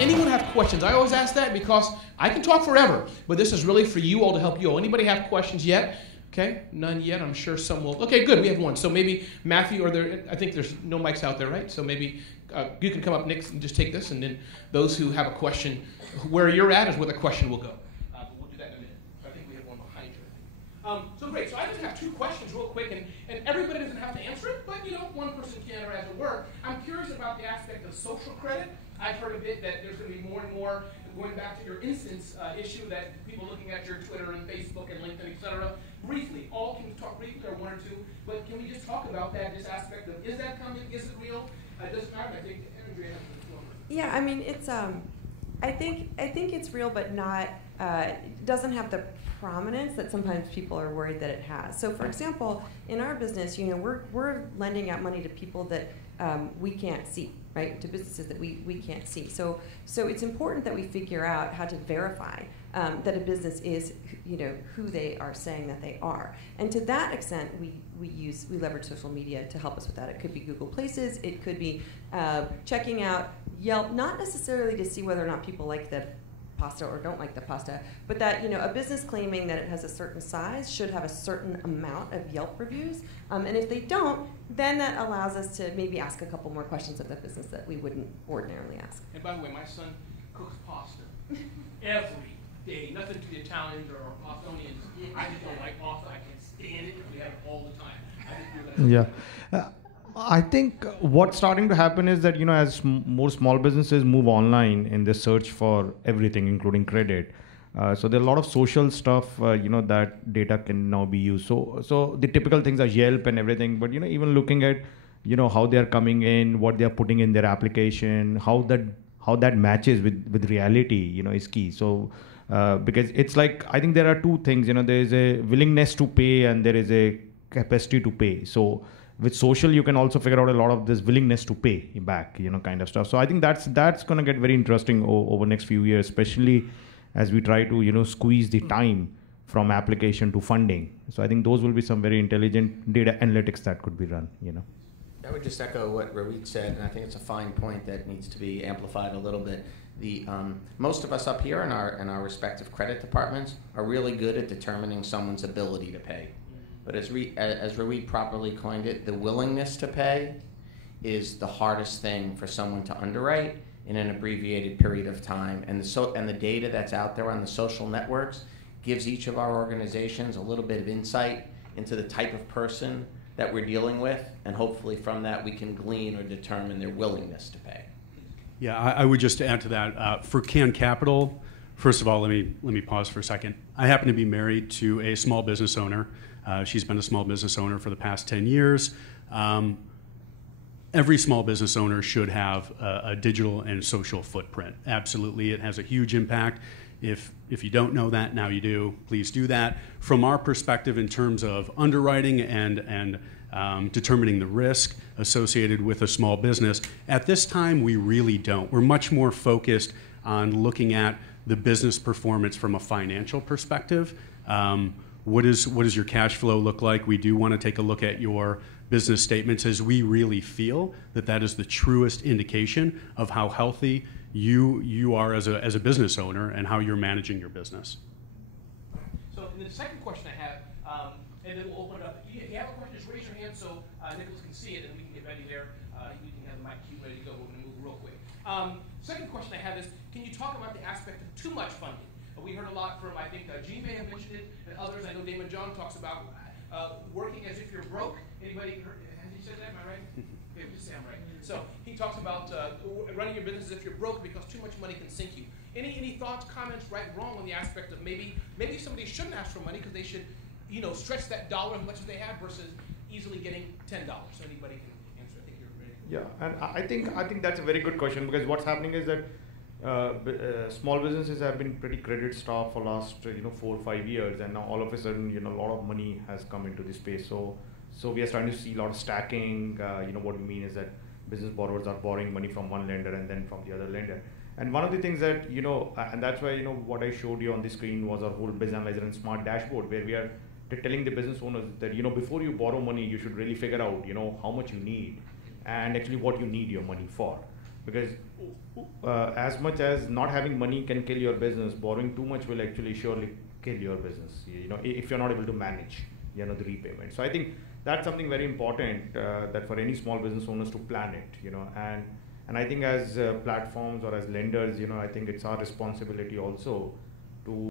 anyone have questions? I always ask that because I can talk forever, but this is really for you all to help you all. Anybody have questions yet? Okay, none yet. I'm sure some will. Okay, good. We have one. So maybe Matthew, or there. I think there's no mics out there, right? So maybe you can come up next and just take this, and then those who have a question, where you're at is where the question will go. But we'll do that in a minute. I think we have one behind you. So great. So I just have two questions real quick, and everybody doesn't have to answer it, but one person can, or as it were. I'm curious about the aspect of social credit. I've heard a bit that there's going to be more and more, going back to your instance issue, that people looking at your Twitter and Facebook and LinkedIn, et cetera. Briefly, can you talk briefly, or one or two, but can we just talk about that, this aspect of, is that coming, is it real? It doesn't matter, I think Andrea has the floor. Yeah, I mean, it's, I think it's real, but not, doesn't have the prominence that sometimes people are worried that it has. So for example, in our business, we're lending out money to people that we can't see, right? To businesses that we can't see. So it's important that we figure out how to verify that a business is, who they are saying that they are. And to that extent, we leverage social media to help us with that. It could be Google Places, it could be checking out Yelp, not necessarily to see whether or not people like the pasta or don't like the pasta, but that a business claiming that it has a certain size should have a certain amount of Yelp reviews, and if they don't, then that allows us to maybe ask a couple more questions of the business that we wouldn't ordinarily ask. And by the way, my son cooks pasta every day. Nothing to the Italians or Bostonians. I just don't like pasta. I can't stand it. We have it all the time. Yeah. I think what's starting to happen is that, as more small businesses move online in the search for everything, including credit, so there are a lot of social stuff, that data can now be used. So the typical things are Yelp and everything, but, even looking at, how they're coming in, what they're putting in their application, how that matches with reality, is key. So because it's like, I think there are two things, there is a willingness to pay and there is a capacity to pay. So with social, you can also figure out a lot of this willingness to pay back, kind of stuff. So I think that's going to get very interesting over next few years, especially as we try to, squeeze the time from application to funding. So I think those will be some very intelligent data analytics that could be run, I would just echo what Rohit said, and I think it's a fine point that needs to be amplified a little bit. Most of us up here in our respective credit departments are really good at determining someone's ability to pay. But as Rohit properly coined it, the willingness to pay is the hardest thing for someone to underwrite in an abbreviated period of time. And the data that's out there on the social networks gives each of our organizations a little bit of insight into the type of person that we're dealing with, and hopefully from that we can glean or determine their willingness to pay. Yeah, I would just add to that. For Can Capital, first of all, let me pause for a second. I happen to be married to a small business owner. She's been a small business owner for the past 10 years. Every small business owner should have a digital and social footprint. Absolutely, it has a huge impact. If you don't know that, now you do. Please do that. From our perspective, in terms of underwriting and determining the risk associated with a small business, at this time we really don't. We're much more focused on looking at the business performance from a financial perspective. What does your cash flow look like? We do want to take a look at your business statements, as we really feel that is the truest indication of how healthy you are as a business owner and how you're managing your business. So and the second question I have, and then we'll open it up. If you have a question, just raise your hand so Nicholas can see it and we can get ready there. We can have the mic queue ready to go. We're going to move real quick. Second question I have is, can you talk about the aspect of too much funding? We heard a lot from, I think, Gene may have mentioned it, and others. I know Damon John talks about working as if you're broke. Anybody heard, has he said that? Am I right? Okay, just say I'm right. So he talks about running your business as if you're broke because too much money can sink you. Any thoughts, comments, right, wrong on the aspect of maybe somebody shouldn't ask for money because they should, stretch that dollar as much as they have versus easily getting $10. So anybody can answer. I think you're ready. Yeah, and I think that's a very good question, because what's happening is that small businesses have been pretty credit starved for last 4 or 5 years, and now all of a sudden a lot of money has come into this space. So we are starting to see a lot of stacking. What we mean is that business borrowers are borrowing money from one lender and then from the other lender. And one of the things that and that's why what I showed you on the screen was our whole business analyzer and smart dashboard, where we are telling the business owners that before you borrow money, you should really figure out how much you need and actually what you need your money for. because as much as not having money can kill your business, borrowing too much will actually surely kill your business. If you're not able to manage, the repayment. So I think that's something very important that for any small business owners to plan it. And I think as platforms or as lenders, I think it's our responsibility also to